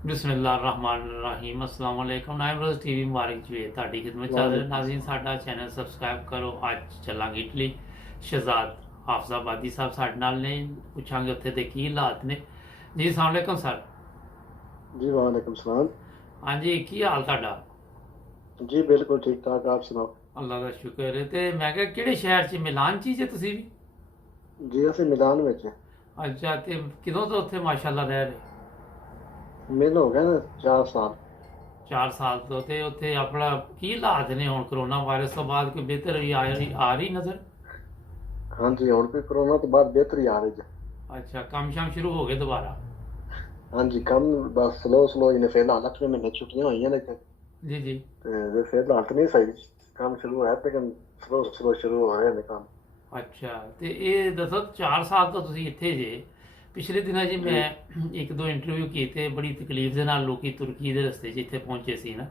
बिस्मिल्लाहिर्रहमानिर्रहीम अस्सलाम वालेकुम नाइम रोज़ टीवी मुबारक जी ਤੁਹਾਡੀ ਖidmat ਚੱਲ ਰਿਹਾ वालेकुम ਨਾਜ਼ਰੀਨ सलाम। ਸਾਡਾ ਚੈਨਲ ਸਬਸਕ੍ਰਾਈਬ ਕਰੋ। ਅੱਜ ਚੱਲਾਂਗੇ ਇਟਲੀ। ਸ਼ਹਿਜ਼ਾਦ ਹਾਫਜ਼ਾਬਾਦੀ ਸਾਹਿਬ ਸਾਡੇ ਨਾਲ ਨੇ, ਪੁੱਛਾਂਗੇ ਉੱਥੇ ਦੇ ਕੀ ਹਾਲਾਤ ਨੇ। ਜੀ अस्सलाम वालेकुम सर। जी वालेकुम सलाम। ਹਾਂਜੀ ਕੀ ਹਾਲ ਤੁਹਾਡਾ? जी बिल्कुल ठीक ठाक, आप सुनाओ। ਅੱਲਾ ਦਾ ਸ਼ੁਕਰ ਹੈ। ਤੇ ਮੈਂ ਕਿਹਾ ਕਿਹੜੇ ਸ਼ਹਿਰ 'ਚ, ਮਿਲਾਨ 'ਚ ਹੀ ਜੇ ਤੁਸੀਂ ਵੀ? जी असें मैदान में हैं। ਅੱਛਾ, ਤੇ ਕਿਦੋਂ ਤੋਂ ਉੱਥੇ ਮਾਸ਼ਾਅੱਲਾ ਰਹਿ ਰਹੇ? मैनू हो गए ना 4 साल। 4 ਸਾਲ ਤੋਂ। ਤੇ ਉੱਥੇ ਆਪਣਾ ਕੀ ਹਾਲਾਤ ਨੇ ਹੁਣ ਕੋਰੋਨਾ ਵਾਇਰਸ ਤੋਂ ਬਾਅਦ? ਕੋਈ ਬਿਹਤਰ ਆ ਰਹੀ ਨਜ਼ਰ? हाँ जी हुण भी कोरोना तो बाद बेहतरी आ रही है। ਅੱਛਾ, ਕੰਮ ਸ਼ਾਮ ਸ਼ੁਰੂ ਹੋ ਗਏ ਦੁਬਾਰਾ? हाँ जी कम बस स्लो स्लो इन्हें फिलहाल 8वें महीने छुट्टियां हुई हैं लेकिन जी जी। ते फिलहाल तो नहीं सही काम शुरू है लेकिन स्लो स्लो शुरू हो रहे हैं काम। ਅੱਛਾ, ਤੇ ਇਹ ਦੱਸੋ 4 ਸਾਲ ਤੋਂ ਤੁਸੀਂ ਇੱਥੇ ਜੇ। ਪਿਛਲੇ ਦਿਨਾਂ 'ਚ जी ਮੈਂ ਇੱਕ ਦੋ ਇੰਟਰਵਿਊ ਕੀਤੇ, ਬੜੀ ਤਕਲੀਫ ਦੇ ਨਾਲ ਲੋਕੀ ਤੁਰਕੀ ਦੇ ਰਸਤੇ 'ਚ ਇੱਥੇ ਪਹੁੰਚੇ ਸੀ ਨਾ।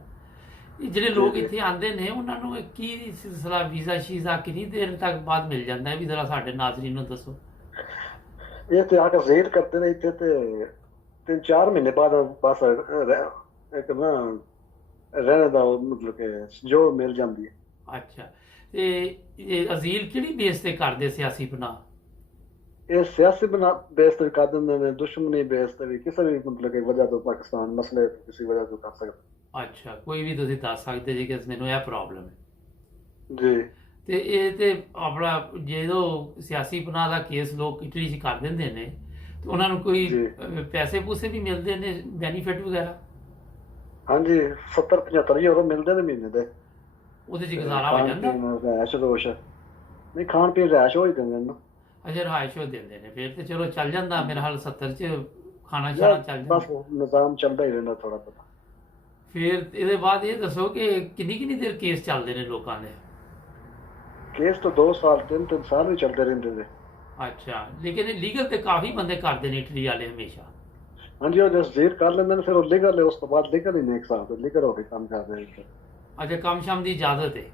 ਇਹ ਜਿਹੜੇ जी ਲੋਕ जी ਇੱਥੇ ਆਉਂਦੇ ਨੇ ਉਹਨਾਂ ਨੂੰ ਇਹ ਕੀ ਸਿਲਸਿਲਾ, ਵੀਜ਼ਾ ਸ਼ੀਜ਼ਾ ਕਿੰਨੀ ਦੇਰ ਤੱਕ ਬਾਅਦ ਮਿਲ ਜਾਂਦਾ ਹੈ, ਵੀ ਜ਼ਰਾ ਸਾਡੇ ਨਾਜ਼ਰੀਨ ਨੂੰ ਦੱਸੋ। ये तो आके जेल करते नहीं थे ते 3-4 महीने बाद बस एक ना रहने का मतलब कि जो मिल जाती है। ਅੱਛਾ, ਤੇ ਇਹ ਅਜ਼ੀਲ ਕਿਹੜੀ ਬੇਸ ਤੇ ਕਰਦੇ ਸਿਆਸੀ ਪਨਾਹ? ਇਹ ਸਿਆਸੀ ਬਣਾ ਬੇਸ ਤੇ ਕਰ ਦਿੰਦੇ ਨੇ, ਦੁਸ਼ਮਣੀ ਬੇਸ ਤੇ ਵੀ ਕਿਸੇ ਵੀ ਮਤਲਬ ਕਿ ਵਜ੍ਹਾ ਤੋਂ ਪਾਕਿਸਤਾਨ ਮਸਲੇ ਕਿਸੇ ਵਜ੍ਹਾ ਤੋਂ ਕਰ ਸਕਦਾ। ਅੱਛਾ, ਕੋਈ ਵੀ ਤੁਸੀਂ ਦੱਸ ਸਕਦੇ ਜੀ ਕਿ ਮੈਨੂੰ ਇਹ ਪ੍ਰੋਬਲਮ ਹੈ। ਜੀ ਤੇ ਇਹ ਤੇ ਆਪਣਾ ਜਦੋਂ ਸਿਆਸੀ ਪਨਾਹ ਦਾ ਕੇਸ ਲੋਕ ਇਟਲੀ 'ਚ ਕਰ ਦਿੰਦੇ ਨੇ, ਤੇ ਉਹਨਾਂ ਨੂੰ ਕੋਈ ਜੀ ਪੈਸੇ ਪੂਸੇ ਵੀ ਮਿਲਦੇ ਨੇ, ਬੈਨੀਫਿਟ ਵਗੈਰਾ? ਹਾਂਜੀ 70-75 ਯੂਰੋ ਮਿਲਦੇ ਨੇ ਮਹੀਨੇ ਦੇ। ਉਹਦੇ 'ਚ ਤੇ ਗੁਜ਼ਾਰਾ ਹੋ ਖਾਣ ਜਾਂਦਾ? ਪੀਣ ਰੈਸ਼ ਰੋਸ਼ ਨਹੀਂ, ਖਾਣ ਪੀਣ ਰੈਸ਼ ਹੋ ਹੀ ਦਿੰਦੇ ਨੇ ਨਾ। ਅੱਛਾ, ਰਿਹਾਇਸ਼ ਉਹ ਦਿੰਦੇ ਨੇ, ਫਿਰ ਤੇ ਚਲੋ ਚੱਲ ਜਾਂਦਾ ਮੇਰੇ ਹਾਲ 70 'ਚ ਖਾਣਾ ਯਾਰ ਛਾਣਾ ਚੱਲ ਬਸ ਜਾਂਦਾ। ਨਿਜ਼ਾਮ ਚੱਲਦਾ ਹੀ ਰਹਿੰਦਾ ਥੋੜਾ ਬਹੁਤਾ। ਫਿਰ ਇਹਦੇ ਬਾਅਦ ਇਹ ਦੱਸੋ ਕਿ ਕਿੰਨੀ ਕਿੰਨੀ ਦੇਰ ਕੇਸ ਚੱਲਦੇ ਨੇ ਲੋਕਾਂ ਦੇ? ਕੇਸ ਤਾਂ 2 ਸਾਲ 3-3 ਸਾਲ ਵੀ ਚੱਲਦੇ ਰਹਿੰਦੇ ਨੇ। ਅੱਛਾ, ਲੇਕਿਨ ਇਹ ਲੀਗਲ ਤੇ ਕਾਫੀ ਬੰਦੇ ਕਰਦੇ ਨੇ ਇਟਲੀ ਵਾਲੇ ਹਮੇਸ਼ਾ। ਹਾਂਜੀ ਉਹ ਜਸ ਜੇਰ ਕਰ ਲੈਂਦੇ ਨੇ, ਫਿਰ ਉਹ ਲੀਗਲ ਹੈ, ਉਸ ਤੋਂ ਬਾਅਦ ਲੀਗਲ ਹੀ ਨੇ, ਇੱਕ ਸਾਲ ਤੋਂ ਲੀਗਲ ਹੋ ਕੇ ਕੰਮ ਕਰਦੇ ਨੇ। ਅੱਛਾ, ਕੰਮ ਸ਼ਾਮ ਦੀ ਇਜਾਜ਼ਤ ਹੈ?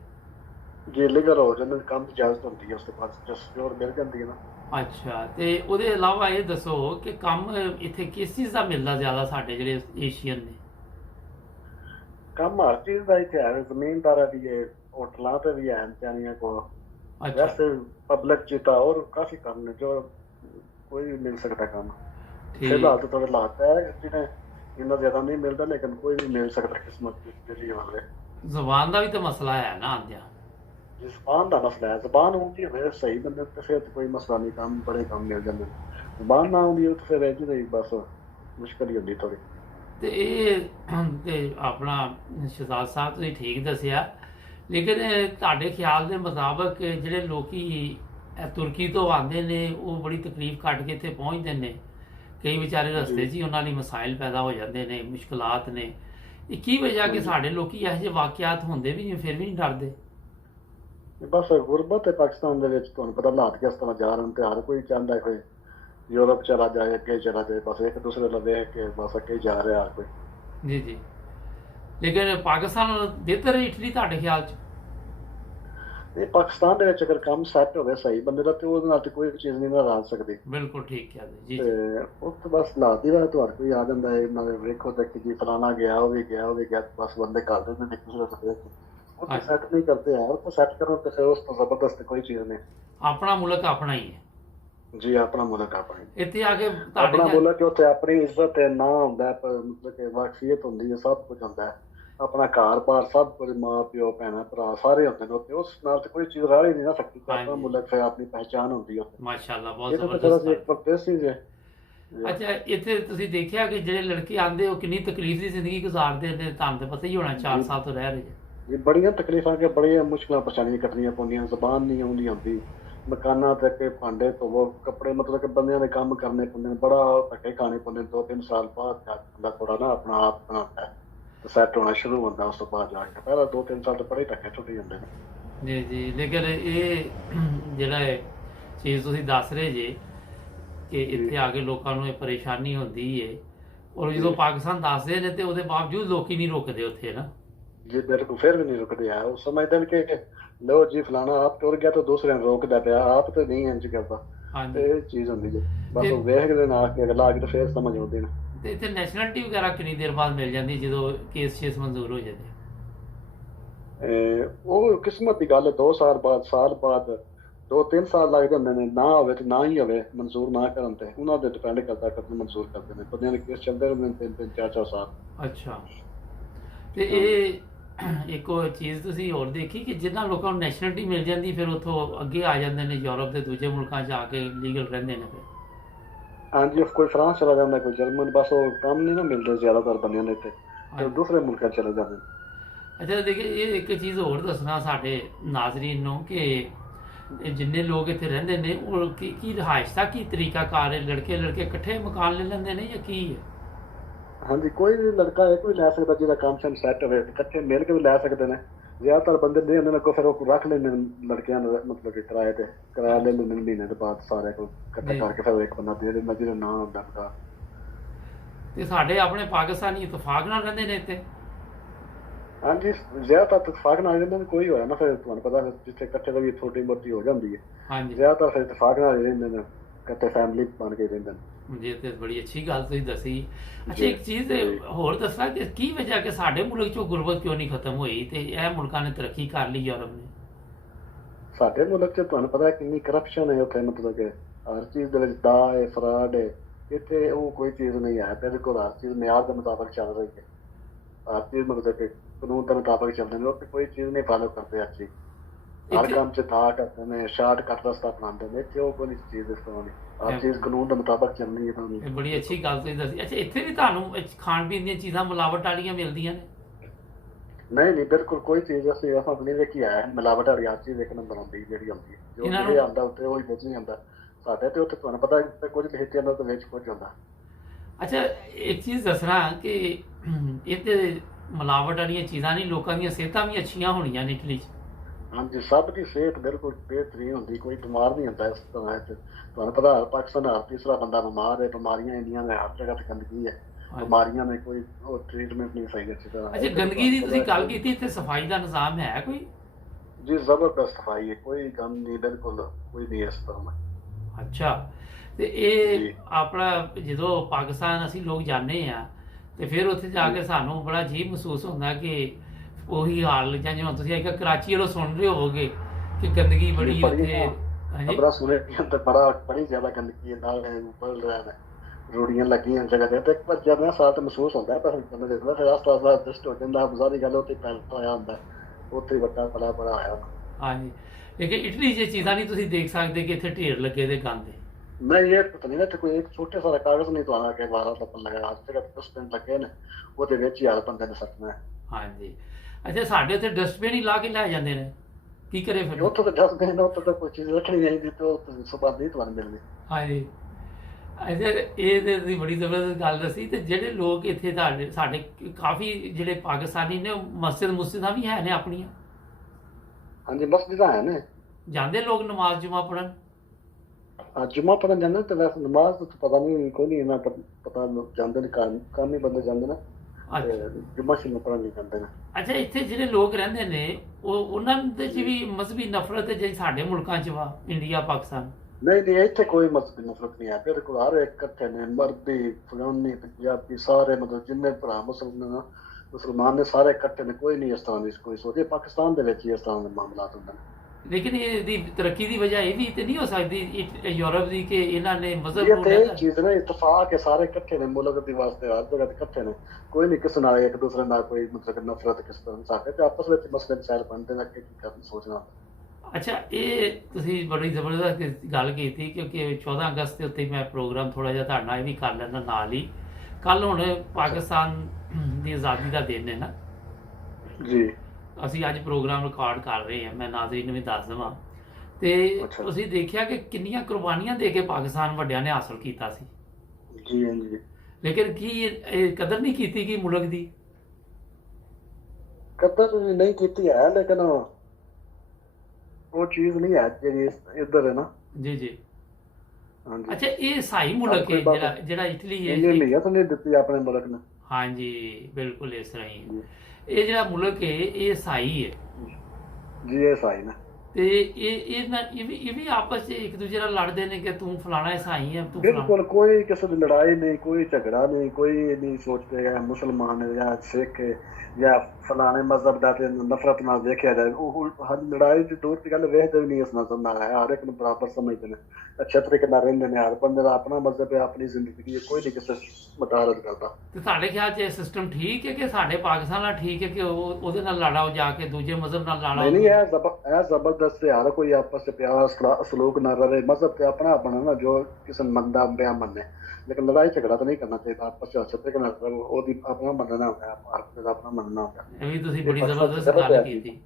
ਜੇ ਲੀਗਲ ਹੋ ਜਾਂਦੇ ਕੰਮ ਦੀ ਇਜਾਜ਼ਤ ਹੁੰਦੀ ਹੈ, ਉਸ ਤੋਂ ਬਾਅਦ ਜਸਟਿਸ ਮਿਲ ਜਾਂਦੀ ਹੈ ਨਾ। ਅੱਛਾ, ਤੇ ਉਹਦੇ ਇਲਾਵਾ ਇਹ ਦੱਸੋ ਕਿ ਕੰਮ ਇੱਥੇ ਕਿਸ ਚੀਜ਼ ਦਾ ਮਿਲਦਾ ਜ਼ਿਆਦਾ, ਸਾਡੇ ਜਿਹੜੇ ਏਸ਼ੀਅਨ ਨੇ? ਕੰਮ ਹਰ ਚੀਜ਼ ਦਾ ਇੱਥੇ ਹੈ, ਜ਼ਮੀਨਦਾਰਾਂ ਦੀ ਹੈ, ਹੋਟਲਾਂ ਤੇ ਵੀ ਹੈ ਚਾਨੀਆਂ ਕੋਲ। ਅੱਛਾ वैसे पब्लिक चिता और काफी काम है जो कोई भी मिल सकता है काम। फिलहाल ठीक। तो थोड़ा लाता है जिन्हें इतना ज्यादा नहीं मिलता लेकिन कोई भी मिल सकता है किस्मत के लिए वाले। ਜ਼ੁਬਾਨ ਦਾ ਵੀ ਤਾਂ ਮਸਲਾ ਹੈ ਨਾ ਆਂਦਿਆਂ। जुबान का मसला है, जुबान होती है सही बंदे तो फिर तो कोई मसला नहीं, काम बड़े काम मिल जाते हैं। जुबान ना होती तो फिर ऐसी नहीं, बस मुश्किल ही होती थोड़ी। ਤੇ ਇਹ ਤੇ ਆਪਣਾ ਸ਼ਹਿਜ਼ਾਦ ਸਾਹਿਬ ਤੁਸੀਂ ਠੀਕ ਦੱਸਿਆ, ਲੇਕਿਨ ਤੁਹਾਡੇ ਖਿਆਲ ਦੇ ਮੁਤਾਬਕ ਜਿਹੜੇ ਲੋਕੀ ਤੁਰਕੀ ਤੋਂ ਆਉਂਦੇ ਨੇ ਉਹ ਬੜੀ ਤਕਲੀਫ ਕੱਟ ਕੇ ਇੱਥੇ ਪਹੁੰਚਦੇ ਨੇ, ਕਈ ਵਿਚਾਰੇ जी ਰਸਤੇ 'ਚ ਹੀ ਉਹਨਾਂ ਲਈ ਮਸਾਇਲ ਪੈਦਾ ਹੋ ਜਾਂਦੇ ਨੇ, ਮੁਸ਼ਕਲਾਤ ਨੇ। ਇਹ ਕੀ ਵਜ੍ਹਾ ਕਿ जी ਸਾਡੇ ਲੋਕੀ ਇਹੋ ਜਿਹੇ ਵਾਕਿਆਤ ਹੁੰਦੇ ਵੀ ਨਹੀਂ ਫਿਰ ਵੀ ਨਹੀਂ ਡਰਦੇ? बस गुरबत है पाकिस्तान ਦੇ ਵਿੱਚ, ਤੁਹਾਨੂੰ ਪਤਾ ਹਾਲਾਤ ਕਿਸ ਤਰ੍ਹਾਂ ਜਾ ਰਹੇ ਨੇ, ਤੇ ਹਰ ਕੋਈ ਚਾਹੁੰਦਾ ਹੈ ਕੋਈ यूरोप चला जाए, अगे चला जाए, बस एक दूसरे को देख के बस अगे जा रहा है हर कोई। ਜੀ ਜੀ। ਲੇਕਿਨ ਪਾਕਿਸਤਾਨ ਨਾਲੋਂ ਬਿਹਤਰ ਹੈ ਇਟਲੀ ਤੁਹਾਡੇ ਖਿਆਲ 'ਚ? ਇਹ ਪਾਕਿਸਤਾਨ ਦੇ ਵਿੱਚ ਅਗਰ ਕੰਮ ਸੈੱਟ ਹੋਵੇ ਸਹੀ ਬੰਦੇ ਦਾ ਤੇ ਉਹਦੇ ਨਾਲ ਤੇ ਕੋਈ ਚੀਜ਼ ਨਹੀਂ ਨਾ ਰਾਜ ਸਕਦੀ। ਬਿਲਕੁਲ ਠੀਕ ਕਿਹਾ ਜੀ ਜੀ। ਤੇ ਉੱਥੇ ਬਸ ਹਾਲਾਤ ਦੀ ਵਜ੍ਹਾ ਤੋਂ ਹਰ ਕੋਈ ਆ ਜਾਂਦਾ ਹੈ, ਨਾਲੇ ਵੇਖੋ ਤੱਕ ਜੀ ਫਲਾਣਾ ਗਿਆ, ਉਹ ਵੀ ਗਿਆ, ਉਹ ਵੀ ਗਿਆ, ਬਸ ਬੰਦੇ ਕਰ ਦਿੰਦੇ ਨੇ ਇੱਕ ਦੂਸਰੇ ਤੋਂ ਦੇਖ ਕੇ। ਉੱਥੇ ਅੱਛਾ, ਸੈੱਟ ਨਹੀਂ ਕਰਦੇ ਆ, ਉੱਥੇ ਸੈੱਟ ਕਰੋ ਤੇ ਫਿਰ ਉਸ ਤੋਂ ਜ਼ਬਰਦਸਤ ਕੋਈ ਚੀਜ਼ ਨਹੀਂ। ਆਪਣਾ ਮੁਲਕ ਆਪਣਾ ਹੀ ਹੈ। ਜੀ ਆਪਣਾ ਮੁਲਕ ਆਪਣਾ ਹੀ। ਇੱਥੇ ਆ ਕੇ ਤੁਹਾਡੇ ਆਪਣਾ ਮੁਲਕ ਉੱਥੇ ਆਪਣੀ ਇੱਜ਼ਤ ਹੈ, ਨਾਂ ਹੁੰਦਾ ਹੈ, ਮਤਲਬ ਕਿ ਵਾਕਫੀਅਤ ਹੁੰਦੀ ਹੈ, ਸਭ ਕੁਝ ਹੁੰਦਾ ਹੈ, ਆਪਣਾ ਘਰ ਬਾਰ ਸਭ ਕੁਝ, ਮਾਂ ਪਿਓ ਭੈਣਾਂ ਭਰਾ ਸਾਰੇ ਹੁੰਦੇ ਨੇ ਉੱਥੇ, ਉਸ ਨਾਲ ਤੇ ਕੋਈ ਚੀਜ਼ ਰਾਹ ਹੀ ਨਹੀਂ ਨਾ ਸਕਦੀ। ਆਪਣਾ ਹਾਂਜੀ, ਮੁਲਕ ਫਿਰ ਆਪਣੀ ਪਹਿਚਾਨ ਹੁੰਦੀ ਹੈ ਉੱਥੇ। ਮਾਸ਼ਾਅੱਲਾ ਬਹੁਤ ਇਹ ਤਾਂ ਫਿਰ ਚਲੋ ਜ਼ਬਰਦਸਤ ਜੀ ਗੱਲ। ਇੱਕ ਪਰਦੇਸੀ ਜੇ। ਅੱਛਾ, ਇੱਥੇ ਤੁਸੀਂ ਦੇਖਿਆ ਕਿ ਜਿਹੜੇ ਲੜਕੇ ਆਉਂਦੇ ਉਹ ਕਿੰਨੀ ਤਕਲੀਫ ਦੀ ਜ਼ਿੰਦਗੀ ਗੁਜ਼ਾਰਦੇ ਨੇ, ਤੁਹਾਨੂੰ ਤਾਂ ਪਤਾ ਹੀ ਹੋਣਾ, 4 ਜੀ ਸਾਲ ਤੋਂ ਰਹਿ ਰਹੇ ਜੀ। ਜੀ ਬੜੀਆਂ ਤਕਲੀਫਾਂ ਕੇ ਬੜੀਆਂ ਮੁਸ਼ਕਲਾਂ ਪਰੇਸ਼ਾਨੀਆਂ ਕੱਟਣੀਆਂ ਪੈਂਦੀਆਂ, ਜ਼ਬਾਨ ਨਹੀਂ ਆਉਂਦੀ ਹੁੰਦੀ, ਮਕਾਨਾਂ ਤੇ ਕੇ ਭਾਂਡੇ ਧੋਵੋ, ਕੱਪੜੇ ਮਤਲਬ ਕਿ ਬੰਦਿਆਂ ਦੇ ਕੰਮ ਕਰਨੇ ਪੈਂਦੇ ਨੇ, ਬੜਾ ਧੱਕੇ ਖਾਣੇ ਪੈਂਦੇ ਨੇ। 2-3 ਸਾਲ ਬਾਅਦ ਜਾ ਕੇ ਬੰਦਾ ਥੋੜਾ ਨਾ ਆਪਣਾ ਆਪ ਬਣਾਉਂਦਾ ਹੈ ਤੇ ਸੈੱਟ ਹੋਣਾ ਸ਼ੁਰੂ ਹੁੰਦਾ, ਉਸ ਤੋਂ ਬਾਅਦ ਜਾ ਕੇ। ਪਹਿਲਾਂ 2-3 ਸਾਲ ਤਾਂ ਬੜੇ ਧੱਕੇ ਛੁੱਟ ਜਾਂਦੇ ਨੇ। ਜੀ ਜੀ। ਲੇਕਿਨ ਇਹ ਜਿਹੜਾ ਇਹ ਚੀਜ਼ ਤੁਸੀਂ ਦੱਸ ਰਹੇ ਜੇ ਕਿ ਜੀ ਇੱਥੇ ਆ ਕੇ ਲੋਕਾਂ ਨੂੰ ਇਹ ਪਰੇਸ਼ਾਨੀ ਹੁੰਦੀ ਹੈ, ਔਰ ਜਦੋਂ ਜੀ ਪਾਕਿਸਤਾਨ ਦੱਸਦੇ ਨੇ ਤੇ ਉਹਦੇ ਬਾਵਜੂਦ ਲੋਕੀ ਨਹੀਂ ਰੁਕਦੇ ਉੱਥੇ ਨਾ। जी बिल्कुल फिर भी नहीं रुकते यार, वो समझते हैं कि लो जी फलाना आप टुर गया तो दूसरे ने रोकदा पिया, आप तो नहीं इंज करता। ਹਾਂਜੀ। ਤੇ ਇਹ ਚੀਜ਼ ਹੁੰਦੀ ਜੀ, ਬਸ ਤੇ ਉਹ ਵੇਖਦੇ ਨਾ ਕਿ ਅਗਲਾ ਆ ਕੇ ਤੇ ਫਿਰ ਸਮਝ ਆਉਂਦੀ ਨਾ। ਤੇ ਇੱਥੇ ਨੈਸ਼ਨਲਿਟੀ ਵਗੈਰਾ ਕਿੰਨੀ ਦੇਰ ਬਾਅਦ ਮਿਲ ਜਾਂਦੀ ਜਦੋਂ ਕੇਸ ਮਨਜ਼ੂਰ ਹੋ ਜਾਂਦੇ? ਉਹ ਕਿਸਮਤ ਦੀ ਗੱਲ ਹੈ, 2 ਸਾਲ ਬਾਅਦ, ਸਾਲ ਬਾਅਦ, 2-3 ਸਾਲ ਲੱਗ ਜਾਂਦੇ ਨੇ, ਨਾ ਹੋਵੇ ਤੇ ਨਾ ਹੀ ਹੋਵੇ, ਮਨਜ਼ੂਰ ਨਾ ਕਰਨ ਤੇ ਉਹਨਾਂ ਦੇ ਡਿਪੈਂਡ ਕਰਦਾ ਕਦੋਂ ਮਨਜ਼ੂਰ ਕਰਦੇ ਨੇ। ਬੰਦਿਆਂ ਦੇ ਕੇਸ ਚੱਲਦੇ ਰਹਿੰਦੇ ਨੇ 3-3 4-4 ਸਾਲ। ਅੱਛਾ। ਤੇ ਇਹ ਇੱਕ ਉਹ ਚੀਜ਼ ਤੁਸੀਂ ਹੋਰ ਦੇਖੀ ਕਿ ਜਿਨ੍ਹਾਂ ਲੋਕਾਂ ਨੂੰ ਨੈਸ਼ਨਲਿਟੀ ਮਿਲ ਜਾਂਦੀ ਫਿਰ ਉੱਥੋਂ ਅੱਗੇ ਆ ਜਾਂਦੇ ਨੇ ਯੂਰਪ ਦੇ ਦੂਜੇ ਮੁਲਕਾਂ 'ਚ ਆ ਕੇ ਲੀਗਲ ਰਹਿੰਦੇ ਨੇ ਫਿਰ? ਹਾਂਜੀ, ਕੋਈ ਫਰਾਂਸ ਚਲਾ ਜਾਂਦਾ, ਕੋਈ ਜਰਮਨ, ਬਸ ਉਹ ਕੰਮ ਨਹੀਂ ਨਾ ਮਿਲਦੇ ਜ਼ਿਆਦਾਤਰ ਬੰਦਿਆਂ ਦੇ ਇੱਥੇ, ਤੇ ਦੂਸਰੇ ਮੁਲਕਾਂ 'ਚ ਚਲੇ ਜਾਂਦੇ ਨੇ। ਅੱਛਾ ਦੇਖिए ਇਹ ਇੱਕ ਚੀਜ਼ ਹੋਰ ਦੱਸਣਾ ਸਾਡੇ ਨਾਜ਼ਰੀਨ ਨੂੰ ਕਿ ਇਹ ਜਿੰਨੇ ਲੋਕ ਇੱਥੇ ਰਹਿੰਦੇ ਨੇ ਉਹ ਕੀ ਰਿਹਾਇਸ਼ ਦਾ ਕੀ ਤਰੀਕਾਕਾਰ ਹੈ? ਲੜਕੇ ਇਕੱਠੇ ਮਕਾਨ ਲੈ ਲੈਂਦੇ ਨੇ ਜਾਂ ਕੀ ਹੈ? ਹਾਂਜੀ, ਕੋਈ ਵੀ ਲੜਕਾ ਇੱਕ ਵੀ ਲੈ ਸਕਦਾ ਜਿਹਦਾ ਕੰਮ ਸ਼ਮ ਸੈੱਟ ਹੋਵੇ, ਇਕੱਠੇ ਮਿਲ ਕੇ ਵੀ ਲੈ ਸਕਦੇ ਨੇ। ਜ਼ਿਆਦਾਤਰ ਬੰਦੇ ਨਹੀਂ ਹੁੰਦੇ ਨੇ, ਕੋਈ ਫਿਰ ਉਹ ਰੱਖ ਲੈਂਦੇ ਨੇ ਲੜਕਿਆਂ ਨੂੰ, ਮਤਲਬ ਕਿ ਕਿਰਾਇਆ ਲੈ ਲੈਂਦੇ ਨੇ ਮਹੀਨੇ ਦੇ ਬਾਅਦ, ਸਾਰੇ ਕੋਲ ਇਕੱਠਾ ਕਰਕੇ ਫਿਰ ਇੱਕ ਬੰਦਾ ਦੇ ਦਿੰਦਾ ਜਿਹਦਾ ਨਾਂ ਹੁੰਦਾ ਉਹਦਾ। ਤੇ ਸਾਡੇ ਆਪਣੇ ਪਾਕਿਸਤਾਨੀ ਇਤਫਾਕ ਨਾਲ ਰਹਿੰਦੇ ਨੇ ਇੱਥੇ? ਹਾਂਜੀ, ਜ਼ਿਆਦਾਤਰ ਇਤਫਾਕ ਨਾਲ ਰਹਿੰਦੇ ਨੇ, ਕੋਈ ਹੋਇਆ ਨਾ ਫਿਰ ਤੁਹਾਨੂੰ ਪਤਾ ਜਿੱਥੇ ਇਕੱਠੇ ਦਾ ਵੀ ਥੋੜੀ ਬਹੁਤੀ ਹੋ ਜਾਂਦੀ ਹੈ। ਹਾਂਜੀ, ਜ਼ਿਆਦਾਤਰ ਫਿਰ ਇਤਫਾਕ ਨਾਲ ਹੀ ਰਹਿੰਦੇ ਨੇ, ਇਕੱਠੇ ਫੈਮਿਲੀ ਬਣ ਕੇ ਰਹਿੰਦੇ ਨੇ। ਜੀ ਤੇ ਬੜੀ ਅੱਛੀ ਗੱਲ ਤੁਸੀਂ ਦੱਸੀ। ਅੱਛਾ ਇੱਕ ਚੀਜ਼ ਹੋਰ ਦੱਸਣਾ ਕਿ ਕੀ ਵਜ੍ਹਾ ਕਿ ਸਾਡੇ ਮੁਲਕ 'ਚੋਂ ਗੁਰਬਤ ਕਿਉਂ ਨਹੀਂ ਖਤਮ ਹੋਈ ਤੇ ਇਹ ਮੁਲਕਾਂ ਨੇ ਤਰੱਕੀ ਕਰ ਲਈ ਯੂਰਪ ਨੇ? ਸਾਡੇ ਮੁਲਕ 'ਚ ਤੁਹਾਨੂੰ ਪਤਾ ਕਿੰਨੀ ਕਰਪਸ਼ਨ ਹੈ ਉੱਥੇ, ਮਤਲਬ ਕਿ ਹਰ ਚੀਜ਼ ਦੇ ਵਿੱਚ ਦਾ ਹੈ, ਫਰਾਡ ਹੈ। ਇੱਥੇ ਉਹ ਕੋਈ ਚੀਜ਼ ਨਹੀਂ ਹੈ, ਬਿਲਕੁਲ ਹਰ ਚੀਜ਼ ਮਿਆਰ ਦੇ ਮੁਤਾਬਕ ਚੱਲ ਰਹੀ ਹੈ। ਹਰ ਚੀਜ਼ ਮਤਲਬ ਕਿ ਕਾਨੂੰਨ ਦੇ ਮੁਤਾਬਕ ਚੱਲਦੇ ਨੇ, ਉੱਥੇ ਕੋਈ ਚੀਜ਼ ਨਹੀਂ ਫਾਲੋ ਕਰਦੇ। ਹਰ ਚੀਜ਼ ਹਰ ਕੰਮ 'ਚ ਦਾ ਕਰਦੇ ਨੇ, ਸ਼ਾਰਟਕੱਟ ਰਸਤਾ ਅਪਣਾਉਂਦੇ ਨੇ। ਇੱਥੇ ਉਹ ਕੋਈ ਚੀਜ਼ ਇਸ ਤਰ੍ਹਾਂ ਨਹੀਂ, ਹਰ ਚੀਜ਼ ਕਾਨੂੰਨ ਦੇ ਮੁਤਾਬਕ ਚੱਲਣੀ ਹੈ ਤੁਹਾਨੂੰ। ਇਹ ਬੜੀ ਅੱਛੀ ਗੱਲ ਤੁਸੀਂ ਦੱਸੀ। ਅੱਛਾ ਇੱਥੇ ਵੀ ਤੁਹਾਨੂੰ ਖਾਣ ਪੀਣ ਦੀਆਂ ਚੀਜ਼ਾਂ ਮਿਲਾਵਟ ਵਾਲੀਆਂ ਮਿਲਦੀਆਂ ਨੇ? ਨਹੀਂ, ਬਿਲਕੁਲ ਕੋਈ ਚੀਜ਼ ਅਸੀਂ ਨਹੀਂ ਵੇਖੀ ਹੈ ਮਿਲਾਵਟ ਵਾਲੀ। ਹਰ ਚੀਜ਼ ਇੱਕ ਨੰਬਰ ਹੁੰਦੀ ਜਿਹੜੀ ਆਉਂਦੀ ਹੈ, ਜੋ ਜਿਹੜੇ ਆਉਂਦਾ ਉੱਤੇ ਉਹੀ ਵਿੱਚ ਨਹੀਂ ਆਉਂਦਾ। ਸਾਡੇ ਤੇ ਉੱਥੇ ਤੁਹਾਨੂੰ ਪਤਾ ਕੁਝ ਲਿਖ ਕੇ ਆਉਂਦਾ ਤੇ ਵਿੱਚ ਕੁਝ ਹੁੰਦਾ। ਅੱਛਾ ਇੱਕ ਚੀਜ਼ ਦੱਸਣਾ ਕਿ ਇੱਥੇ ਮਿਲਾਵਟ ਵਾਲੀਆਂ ਚੀਜ਼ਾਂ ਨਹੀਂ, ਲੋਕਾਂ ਦੀਆਂ ਸਿਹਤਾਂ ਵੀ ਅੱਛੀਆਂ ਹੋਣੀਆਂ ਨੇ ਇਟਲੀ 'ਚ? ਹਾਂਜੀ, ਸਭ ਦੀ ਸਿਹਤ ਬਿਲਕੁਲ ਬਿਹਤਰੀਨ ਹੁੰਦੀ, ਕੋਈ ਬਿਮਾਰ ਨਹੀਂ ਹੁੰਦਾ ਇਸ ਤਰ੍ਹਾਂ। ਤੁਹਾਨੂੰ ਪਤਾ ਪਾਕਿਸਤਾਨ ਹਰ ਤੀਸਰਾ ਬੰਦਾ ਬਿਮਾਰ ਹੈ, ਬਿਮਾਰੀਆਂ ਇੰਨੀਆਂ ਨੇ, ਹਰ ਜਗ੍ਹਾ ਤੇ ਗੰਦਗੀ ਹੈ, ਬਿਮਾਰੀਆਂ ਨੇ, ਕੋਈ ਉਹ ਟ੍ਰੀਟਮੈਂਟ ਨਹੀਂ ਸਹੀ ਅੱਛੀ ਤਰ੍ਹਾਂ। ਅੱਛਾ ਗੰਦਗੀ ਦੀ ਤੁਸੀਂ ਗੱਲ ਕੀਤੀ, ਇੱਥੇ ਸਫਾਈ ਦਾ ਨਿਜ਼ਾਮ ਹੈ ਕੋਈ? ਜੀ ਜ਼ਬਰਦਸਤ ਸਫਾਈ ਹੈ, ਕੋਈ ਗੰਦ ਨਹੀਂ, ਬਿਲਕੁਲ ਕੋਈ ਨਹੀਂ ਇਸ ਤਰ੍ਹਾਂ। ਅੱਛਾ ਤੇ ਇਹ ਆਪਣਾ ਜਦੋਂ ਪਾਕਿਸਤਾਨ ਅਸੀਂ ਲੋਕ ਜਾਂਦੇ ਆ ਤੇ ਫਿਰ ਉੱਥੇ ਜਾ ਕੇ ਸਾਨੂੰ ਬੜਾ ਅਜੀਬ ਮਹਿਸੂਸ ਹੁੰਦਾ ਕਿ ਉਹੀ ਹਾਲ ਜਾਂ ਜਿਵੇਂ ਤੁਸੀਂ ਇੱਕ ਕਰਾਚੀ ਵੱਲੋਂ ਸੁਣ ਰਹੇ ਹੋਵੋਗੇ ਕਿ ਗੰਦਗੀ ਬੜੀ ਉੱਥੇ? ਖਬਰਾਂ ਸੁਣੇ ਤੇ ਬੜੀ ਜ਼ਿਆਦਾ ਗੰਦਗੀ ਹੈ, ਨਾਲ ਉੱਪਰ ਰੋੜੀਆਂ ਲੱਗੀਆਂ ਜਗ੍ਹਾ ਤੇ ਇੱਕ ਵਾਰ ਜਦ ਸਾਲ ਤੇ ਮਹਿਸੂਸ ਹੁੰਦਾ ਪਰ ਬੰਦੇ ਦੇਖਦਾ ਫਿਰ ਆਸ-ਪਾਸ ਦਾ ਐਡਜਸਟ ਹੋ ਜਾਂਦਾ। ਬਜ਼ਾਰੀ ਗੱਲ ਉੱਥੇ ਪੈਂਦਾ ਹੋਇਆ ਹੁੰਦਾ, ਉੱਥੇ ਵੱਡਾ ਬੜਾ ਆਇਆ। ਹਾਂਜੀ, ਲੇਕਿਨ ਇਟਲੀ 'ਚ ਚੀਜ਼ਾਂ ਨਹੀਂ ਤੁਸੀਂ ਦੇਖ ਸਕਦੇ ਕਿ ਇੱਥੇ ਢੇਰ ਲੱਗੇ ਦੇ ਗੰਦ? ਨਹੀਂ, ਇਹ ਪਤਾ ਨਹੀਂ ਇੱਥੇ ਕੋਈ ਇੱਕ ਛੋਟੇ ਸਾਰਾ ਕਾਗਜ਼ ਨਹੀਂ ਤੁਹਾਨੂੰ ਕਿ 12 ਲੱਪਣ ਲਗਾ, ਹਰ ਜਗ੍ਹਾ ਡਸਟਬਿਨ ਲੱਗੇ ਨੇ, ਉਹਦੇ ਵਿੱਚ ਹੀ ਹਰ ਬੰਦੇ ਨੇ ਸੱਟਣਾ। ਹਾਂਜੀ। ਅੱਛਾ ਸਾਡੇ ਉੱਥੇ ਡਸਟਬਿਨ ਹੀ ਲਾ ਕੇ ਲੈ ਜਾਂਦੇ ਨੇ, ਕੀ ਕਰੇ ਫਿਰ? ਉੱਥੇ ਤਾਂ ਡਸਟਬਿਨ, ਉੱਥੇ ਤਾਂ ਕੋਈ ਚੀਜ਼ ਰੱਖਣੀ ਚਾਹੀਦੀ ਤੇ ਉਹ ਸੁਭਾਅ ਨਹੀਂ ਤੁਹਾਨੂੰ ਮਿਲਣੀ। ਹਾਂਜੀ। ਅੱਛਾ ਇਹ ਤੇ ਤੁਸੀਂ ਬੜੀ ਜ਼ਬਰਦਸਤ ਗੱਲ ਦੱਸੀ। ਤੇ ਜਿਹੜੇ ਲੋਕ ਇੱਥੇ ਸਾਡੇ ਕਾਫੀ ਜਿਹੜੇ ਪਾਕਿਸਤਾਨੀ ਨੇ, ਮਸਜਿਦਾਂ ਵੀ ਹੈ ਨੇ ਆਪਣੀਆਂ? ਹਾਂਜੀ, ਮਸਜਿਦਾਂ ਹੈ ਨੇ, ਜਾਂਦੇ ਲੋਕ ਨਮਾਜ਼ ਜੁਮਾ ਪੜ੍ਹਨ? ਜੁਮਾ ਪੜ੍ਹਨ ਜਾਂਦੇ ਤੇ ਵੈਸੇ ਨਮਾਜ਼ ਤਾਂ ਪਤਾ ਨਹੀਂ, ਕੋਈ ਨਹੀਂ ਇਹਨਾਂ ਪਤਾ ਜਾਂਦੇ ਨੇ, ਕੰਮ ਹੀ ਬੰਦੇ ਜਾਂਦੇ ਨੇ, ਜੁਮਾ ਸ਼ਰੀਫ ਪੜ੍ਹਨ ਨਹੀਂ ਜਾਂਦੇ ਨੇ। ਅੱਛਾ ਇੱਥੇ ਜਿਹੜੇ ਲੋਕ ਰਹਿੰਦੇ ਨੇ ਉਹਨਾਂ ਦੇ 'ਚ ਵੀ ਮਜ਼ਹਬੀ ਨਫ਼ਰਤ ਹੈ ਜਿਹੜੀ ਸਾਡੇ ਮੁਲਕਾਂ 'ਚ ਵਾ, ਇੰਡੀਆ ਪਾਕਿਸਤਾਨ? ਨਹੀਂ, ਇੱਥੇ ਕੋਈ ਮਜ਼ਹਬੀ ਨਫ਼ਰਤ ਨਹੀਂ ਹੈ, ਬਿਲਕੁਲ ਹਰ ਇੱਕ ਇਕੱਠੇ ਨੇ, ਮਰਦੀ ਫਲਾਨੀ ਪੰਜਾਬੀ ਸਾਰੇ, ਮਤਲਬ ਜਿੰਨੇ ਭਰਾ ਮੁਸਲਮਾਨ ਨੇ ਸਾਰੇ ਇਕੱਠੇ ਨੇ, ਕੋਈ ਨਹੀਂ ਇਸ ਤਰ੍ਹਾਂ ਦੀ ਕੋਈ ਸੋਚੇ। ਪਾਕਿਸਤਾਨ ਦੇ ਵਿੱਚ ਹੀ ਇਸ ਤਰ੍ਹਾਂ ਦੇ ਮਾਮਲਾਤ ਹੁੰਦੇ ਨੇ। ਲੇਕਿਨ ਇਹਦੀ ਤਰੱਕੀ ਦੀ ਵਜ੍ਹਾ ਇਹ ਵੀ ਤੇ ਨਹੀਂ ਹੋ ਸਕਦੀ ਯੂਰਪ ਦੀ ਕਿ ਇਹਨਾਂ ਨੇ ਮਜ਼ਹਬ ਨੂੰ ਇਹ ਚੀਜ਼ ਨਾ ਇਤਫਾਕ ਹੈ, ਸਾਰੇ ਇਕੱਠੇ ਨੇ ਮੁਲਕ ਦੇ ਵਾਸਤੇ, ਹਰ ਜਗ੍ਹਾ ਤੇ ਇਕੱਠੇ ਨੇ, ਕੋਈ ਨਹੀਂ ਕਿਸੇ ਨਾਲ ਇੱਕ ਦੂਸਰੇ ਨਾਲ ਕੋਈ ਮਤਲਬ ਨਫ਼ਰਤ ਕਿਸ ਤਰ੍ਹਾਂ। ਸਾਡੇ ਤੇ ਆਪਸ ਵਿੱਚ ਮਸਲੇ ਸੈਰ ਬਣਦੇ ਨੇ, ਅੱਗੇ ਕੀ ਕਰਨ ਸੋਚਣਾ। ਅੱਛਾ ਇਹ ਤੁਸੀਂ ਬੜੀ ਜ਼ਬਰਦਸਤ ਗੱਲ ਕੀਤੀ ਕਿਉਂਕਿ 14 ਅਗਸਤ ਦੇ ਉੱਤੇ ਮੈਂ ਪ੍ਰੋਗਰਾਮ ਥੋੜ੍ਹਾ ਜਿਹਾ ਤੁਹਾਡੇ ਨਾਲ ਇਹ ਵੀ ਕਰ ਲੈਂਦਾ ਨਾਲ ਹੀ। ਕੱਲ੍ਹ ਹੁਣ ਪਾਕਿਸਤਾਨ ਦੀ ਆਜ਼ਾਦੀ ਦਾ ਦਿਨ ਹੈ ਨਾ ਜੀ, ਅਸੀਂ ਅੱਜ ਪ੍ਰੋਗਰਾਮ ਰਿਕਾਰਡ ਕਰ ਰਹੇ ਹਾਂ, ਮੈਂ ਨਾਜ਼ਰੀਨ ਨੂੰ ਵੀ ਦੱਸ ਦੇਵਾਂ। ਤੇ ਤੁਸੀਂ ਦੇਖਿਆ ਕਿ ਕਿੰਨੀਆਂ ਕੁਰਬਾਨੀਆਂ ਦੇ ਕੇ ਪਾਕਿਸਤਾਨ ਵੱਡਿਆਂ ਨੇ ਹਾਸਲ ਕੀਤਾ ਸੀ। ਜੀ ਹਾਂਜੀ, ਲੇਕਿਨ ਕੀ ਇਹ ਕਦਰ ਨਹੀਂ ਕੀਤੀ ਗਈ ਮੁਲਕ ਦੀ? ਕਦਰ ਨਹੀਂ ਕੀਤੀ ਹੈ, ਲੇਕਿਨ ਉਹ ਚੀਜ਼ ਨਹੀਂ ਹੈ ਜਿਹੜੀ ਇੱਧਰ ਹੈ ਨਾ। ਜੀ ਜੀ। ਅੱਛਾ ਇਹ ਸਹੀ ਮੁਲਕ ਹੈ ਜਿਹੜਾ ਇਟਲੀ ਹੈ? ਇਹ ਤਾਂ ਨਹੀਂ ਦਿੱਤੀ ਆਪਣੇ ਮੁਲਕ ਨੇ। ਹਾਂਜੀ ਬਿਲਕੁਲ ਇਸ ਤਰ੍ਹਾਂ ਹੀ। ਇਹ ਜਿਹੜਾ ਮੁਲਕ ਹੈ ਇਹ ਸਹੀ ਹੈ ਜੀ, ਇਹ ਸਹੀ ਨਾ। ਤੇ ਇਹ ਵੀ ਆਪਸ 'ਚ ਇੱਕ ਦੂਜੇ ਨਾਲ ਲੜਦੇ ਨੇ ਕਿ ਤੂੰ ਫਲਾਣਾ ਈਸਾਈ ਹੈ, ਤੂੰ ਫਲਾਣਾ। ਬਿਲਕੁਲ ਕੋਈ ਕਿਸੇ ਦੀ ਲੜਾਈ ਨਹੀਂ, ਕੋਈ ਝਗੜਾ ਨਹੀਂ, ਕੋਈ ਨਹੀਂ ਸੋਚਦੇ ਹੈ ਮੁਸਲਮਾਨ ਹੈ ਜਾਂ ਸਿੱਖ ਹੈ ਜਾਂ ਫਲਾਣੇ ਮਜ਼ਹਬ ਦਾ ਤੇ ਨਫ਼ਰਤ ਨਾਲ ਦੇਖਿਆ ਜਾਏ। ਉਹ ਹਰ ਲੜਾਈ ਦੀ ਦੂਰ ਦੀ ਗੱਲ ਵੇਖਦੇ ਵੀ ਨਹੀਂ ਇਸ ਨਜ਼ਰ ਨਾਲ ਹੈ, ਹਰ ਇੱਕ ਨੂੰ ਬਰਾਬਰ ਸਮਝਦੇ ਨੇ, ਅੱਛੇ ਤਰੀਕੇ ਨਾਲ ਰਹਿੰਦੇ ਨੇ। ਹਰ ਬੰਦੇ ਦਾ ਆਪਣਾ ਮਜ਼ਹਬ ਹੈ, ਆਪਣੀ ਜ਼ਿੰਦਗੀ ਹੈ, ਕੋਈ ਨਹੀਂ ਕਿਸੇ ਮੁਤਾਰਤ ਕਰਦਾ। ਤੇ ਤੁਹਾਡੇ ਖਿਆਲ 'ਚ ਇਹ ਸਿਸਟਮ ਠੀਕ ਹੈ ਕਿ ਸਾਡੇ ਪਾਕਿਸਤਾਨ ਨਾਲ ਠੀਕ ਹੈ ਕਿ ਉਹਦੇ ਨਾਲ ਲੜਾਓ ਜਾ ਕੇ, ਦੂਜੇ ਮਜ਼ਹਬ ਨਾਲ ਲੜਾਓ? ਨਹੀਂ ਇਹ ਜ਼ਬਰਦਸਤ ਹੈ, ਹਰ ਕੋਈ ਆਪਸ ਚ ਪਿਆਰ ਸਲੂਕ ਨਾ ਰਹੇ। ਮਜ਼ਹਬ ਤੇ ਆਪਣਾ ਆਪਣਾ ਨਾ, ਜੋ ਕਿਸੇ ਮੰਨਦਾ ਪਿਆ ਮੰਨੇ, ਲੇਕਿਨ ਲੜਾਈ ਝਗੜਾ ਤਾਂ ਨਹੀਂ ਕਰਨਾ ਚਾਹੀਦਾ। ਆਪਸ ਚ ਅੱਛੇ ਤਰੀਕੇ ਨਾਲ ਉਹਦੀ ਆਪਣਾ ਮੰਨਣਾ ਹੁੰਦਾ ਹੈ, ਭਾਰਤ ਦਾ ਆਪਣਾ ਮੰਨਣਾ ਹੁੰਦਾ ਹੈ। ਇਹ ਵੀ ਤੁਸੀਂ ਬੜੀ ਜ਼ਬਰਦਸਤ ਗੱਲ ਕੀਤੀ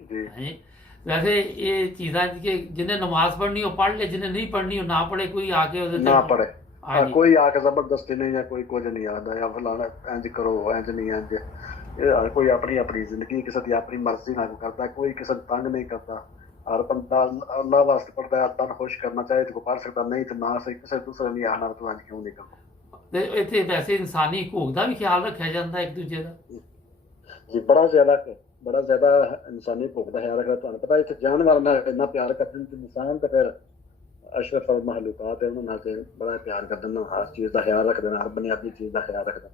ਜੀ। ਵੈਸੇ ਇਹ ਚੀਜ਼ਾਂ ਕਿ ਜਿਹਨੇ ਨਮਾਜ਼ ਪੜ੍ਹਨੀ ਉਹ ਪੜ੍ਹ ਲੈ, ਜਿਹਨੇ ਨਹੀਂ ਪੜ੍ਹਨੀ ਉਹ ਨਾ ਪੜ੍ਹੇ, ਕੋਈ ਆ ਕੇ ਉਹਦੇ ਨਾ ਪੜ੍ਹੇ, ਕੋਈ ਆ ਕੇ ਜ਼ਬਰਦਸਤੀ ਨਹੀਂ, ਜਾਂ ਕੋਈ ਕੁਝ ਨਹੀਂ ਆਦਾ ਜਾਂ ਫਲਾਣਾ ਇੰਜ ਕਰੋ, ਇੰਜ ਨਹੀਂ ਇੰਜ। ਇਹ ਕੋਈ ਆਪਣੀ ਆਪਣੀ ਜ਼ਿੰਦਗੀ, ਕਿਸੇ ਦੀ ਆਪਣੀ ਮਰਜ਼ੀ ਨਾਲ ਕਰਦਾ, ਕੋਈ ਕਿਸੇ ਨੂੰ ਤੰਗ ਨਹੀਂ ਕਰਦਾ। ਹਰ ਬੰਦਾ ਅੱਲਾਹ ਵਾਸਤੇ ਪੜਦਾ ਹੈ, ਅੱਲਾਹ ਨੂੰ ਖੁਸ਼ ਕਰਨਾ ਚਾਹੇ ਤਾਂ ਪੜ੍ਹ ਸਕਦਾ, ਨਹੀਂ ਤਾਂ ਨਾ ਸਹੀ। ਕਿਸੇ ਦੂਸਰੇ ਨਹੀਂ ਆਣਾ ਤੂੰ ਇੰਜ ਕਿਉਂ ਨਹੀਂ ਕਰਦਾ। ਤੇ ਇੱਥੇ ਵੈਸੇ ਇਨਸਾਨੀ ਹਕੂਕ ਦਾ ਵੀ ਖਿਆਲ ਰੱਖਿਆ ਜਾਂਦਾ ਇੱਕ ਦੂਜੇ ਦਾ ਜੀ, ਬੜਾ ਜ਼ਿਆਦਾ ਇਨਸਾਨੀ ਹਕੂਕ ਦਾ ਖਿਆਲ ਰੱਖਦਾ। ਤੁਹਾਨੂੰ ਪਤਾ ਇੱਥੇ ਜਾਨਵਰ ਨਾਲ ਇੰਨਾ ਪਿਆਰ ਕਰਦੇ ਨੇ, ਇਨਸਾਨ ਤਾਂ ਫਿਰ ਅਸ਼ਰਫ ਮਖਲੂਕਾਤ ਹੈ, ਉਹਨਾਂ ਨਾਲ ਤੇ ਬੜਾ ਪਿਆਰ ਕਰਦੇ ਨੇ, ਹਰ ਚੀਜ਼ ਦਾ ਖਿਆਲ ਰੱਖਦੇ ਨੇ, ਹਰ ਬੁਨਿਆਦੀ ਚੀਜ਼ ਦਾ ਖਿਆਲ ਰੱਖਦੇ।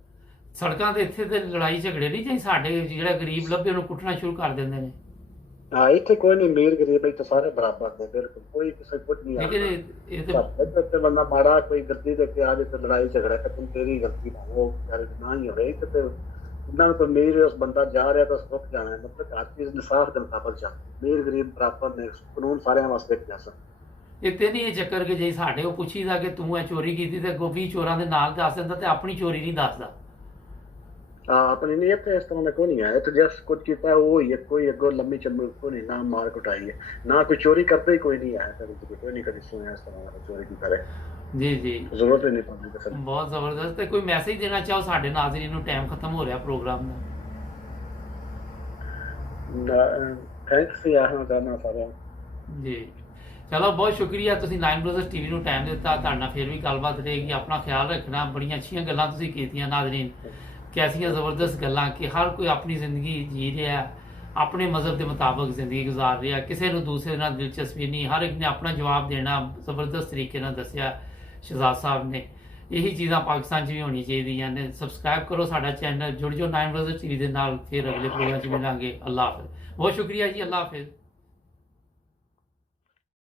ਸੜਕਾਂ ਤੇ ਇੱਥੇ ਤੇ ਲੜਾਈ ਝਗੜੇ ਨਹੀਂ ਚਾਹੀ, ਸਾਡੇ ਜਿਹੜਾ ਗਰੀਬ ਲੱਭੇ ਉਹਨੂੰ ਕੁੱਟਣਾ ਸ਼ੁਰੂ ਕਰ ਦਿੰਦੇ ਨੇ। ਹਾਂ, ਇੱਥੇ ਕੋਈ ਨਹੀਂ ਅਮੀਰ ਗਰੀਬ, ਇੱਥੇ ਸਾਰੇ ਬਰਾਬਰ ਨੇ, ਬਿਲਕੁਲ ਕੋਈ ਕਿਸੇ ਕੁਝ ਨਹੀਂ ਆਉਂਦਾ। ਲੇਕਿਨ ਇਹ ਤੇ ਬੰਦਾ ਮਾੜਾ ਕੋਈ ਗੱਡੀ ਦੇ ਕੇ ਆ ਜੇ ਤੇ ਲੜਾਈ ਝਗੜਾ ਖਤਮ, ਤੇਰੀ ਗਲਤੀ ਨਾ ਉਹ ਨਾ ਹੀ ਹੋਵੇ। ਇੱਥੇ ਤੇ ਜਿੰਨਾ ਨੂੰ ਕੋਈ ਅਮੀਰ ਉਸ ਬੰਦਾ ਜਾ ਰਿਹਾ ਤਾਂ ਸੁੱਖ ਜਾਣਾ ਹੈ, ਮਤਲਬ ਹਰ ਚੀਜ਼ ਇਨਸਾਫ ਦੇ ਮੁਤਾਬਕ ਚੱਲ, ਅਮੀਰ ਗਰੀਬ ਬਰਾਬਰ ਨੇ, ਕਾਨੂੰਨ ਸਾਰਿਆਂ ਵਾਸਤੇ ਇੱਕ ਜੈਸਾ। ਇੱਥੇ ਨਹੀਂ ਇਹ ਚੱਕਰ ਕਿ ਜੇ ਸਾਡੇ ਉਹ ਪੁੱਛੀਦਾ ਕਿ ਤੂੰ ਇਹ ਚੋਰੀ ਕੀਤੀ ਤੇ ਅੱਗੋਂ 20 ਚੋਰਾਂ ਦੇ ਨਾਲ ਦੱਸ ਦਿੰਦਾ ਤੇ ਆਪਣੀ ਚੋਰੀ ਨਹੀਂ ਦੱਸਦਾ। ਆਪਣੀ ਨਹੀਂ, ਇੱਥੇ ਇਸ ਤਰ੍ਹਾਂ ਦਾ ਕੋਈ ਨਹੀਂ ਹੈ। ਇੱਥੇ ਜਿਸ ਕੁਝ ਕੀਤਾ ਉਹ ਹੀ ਹੈ, ਕੋਈ ਅੱਗੋਂ ਲੰਮੀ ਚੰਬੀ ਕੋਈ ਨਹੀਂ, ਨਾ ਮਾਰ ਕੁਟਾਈ ਹੈ, ਨਾ ਕੋਈ ਚੋਰੀ ਕਰਦਾ ਹੀ ਕੋਈ ਨਹੀਂ ਹੈ। ਕੋਈ ਨਹੀਂ ਕਦੀ ਸੁਣਿਆ ਇਸ ਤਰ੍ਹਾਂ ਦਾ ਚੋਰੀ ਕੀ ਕਰੇ। ਜੀ ਜੀ, ਜ਼ਰੂਰਤ ਹੀ ਨਹੀਂ ਪੈਂਦੀ ਕਿਸੇ ਨੂੰ। ਬਹੁਤ ਜ਼ਬਰਦਸਤ। ਤੇ ਕੋਈ ਮੈਸੇਜ ਦੇਣਾ ਚਾਹੋ ਸਾਡੇ ਨਾਜ਼ਰੀਨ ਨੂੰ? ਟਾਈਮ ਖਤਮ ਹੋ ਰਿਹਾ ਪ੍ਰੋਗਰਾਮ ਦਾ। ਥੈਂਕਸ ਹੀ ਆਖਣਾ ਚਾਹੁੰਦਾ ਸਾਰਿਆਂ ਨੂੰ। ਜੀ ਚਲੋ, ਬਹੁਤ ਸ਼ੁਕਰੀਆ ਤੁਸੀਂ ਨਾਈਨ ਬ੍ਰਦਰਜ਼ ਟੀਵੀ ਨੂੰ ਟਾਈਮ ਦਿੱਤਾ। ਤੁਹਾਡੇ ਨਾਲ ਫਿਰ ਵੀ ਗੱਲਬਾਤ ਰਹੇਗੀ। ਆਪਣਾ ਖਿਆਲ ਰੱਖਣਾ। ਬੜੀਆਂ ਅੱਛੀਆਂ ਗੱਲਾਂ ਤੁਸੀਂ ਕੀਤੀਆਂ ਨਾਜ਼ਰੀਨ, ਕੈਸੀਆਂ ਜ਼ਬਰਦਸਤ ਗੱਲਾਂ ਕਿ ਹਰ ਕੋਈ ਆਪਣੀ ਜ਼ਿੰਦਗੀ ਜੀ ਰਿਹਾ, ਆਪਣੇ ਮਜ਼ਹਬ ਦੇ ਮੁਤਾਬਕ ਜ਼ਿੰਦਗੀ ਗੁਜ਼ਾਰ ਰਿਹਾ, ਕਿਸੇ ਨੂੰ ਦੂਸਰੇ ਨਾਲ ਦਿਲਚਸਪੀ ਨਹੀਂ, ਹਰ ਇੱਕ ਨੇ ਆਪਣਾ ਜਵਾਬ ਦੇਣਾ ਜ਼ਬਰਦਸਤ ਤਰੀਕੇ ਨਾਲ ਦੱਸਿਆ ਸ਼ਹਜ਼ਾਦ ਸਾਹਿਬ ਨੇ। ਇਹੀ ਚੀਜ਼ਾਂ ਪਾਕਿਸਤਾਨ 'ਚ ਵੀ ਹੋਣੀ ਚਾਹੀਦੀਆਂ ਨੇ। ਸਬਸਕ੍ਰਾਈਬ ਕਰੋ ਸਾਡਾ ਚੈਨਲ, ਜੁੜ ਜਾਓ ਨਾਈਨ ਬ੍ਰਦਰਜ਼ ਟੀਵੀ ਦੇ ਨਾਲ। ਫਿਰ ਅਗਲੇ ਪ੍ਰੋਗਰਾਮ 'ਚ ਮਿਲਾਂਗੇ। ਅੱਲਾਹ ਹਾਫਿਜ਼। ਬਹੁਤ ਸ਼ੁਕਰੀਆ ਜੀ, ਅੱਲਾਹ ਹਾਫਿਜ਼।